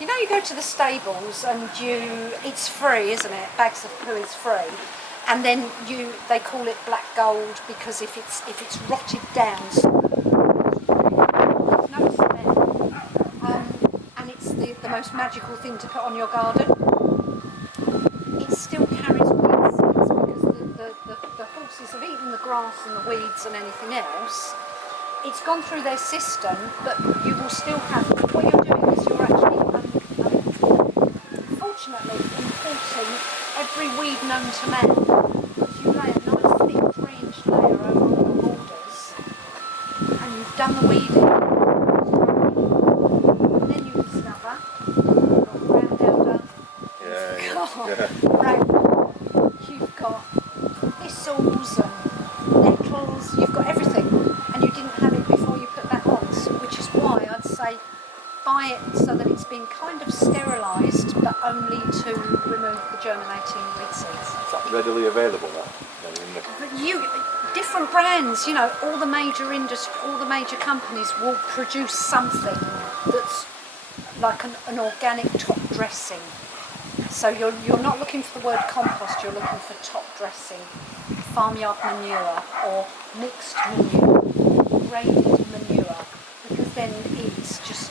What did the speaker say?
You know, you go to the stables and it's free, isn't it? Bags of poo is free. And then they call it black gold because if it's rotted down, there's no smell. And it's the most magical thing to put on your garden. It still carries weed seeds because the horses have eaten the grass and the weeds and anything else. It's gone through their system, but you will still have, what you're doing is you're actually unfortunately importing every weed known to man. If you lay a nice thick 3-inch layer over all the borders and you've done the weeding, then you discover you've got brown elder, you've got thistles and nettles, you've got everything, and you didn't have it before you put that on, which is why I'd say buy it so that it's been kind of sterilised, but only to remove the germinating weed seeds. Is that readily available now? Different brands, you know, all the major companies will produce something that's like an organic top dressing. So you're not looking for the word compost, you're looking for top dressing, farmyard manure or mixed manure, graded manure, because then it's just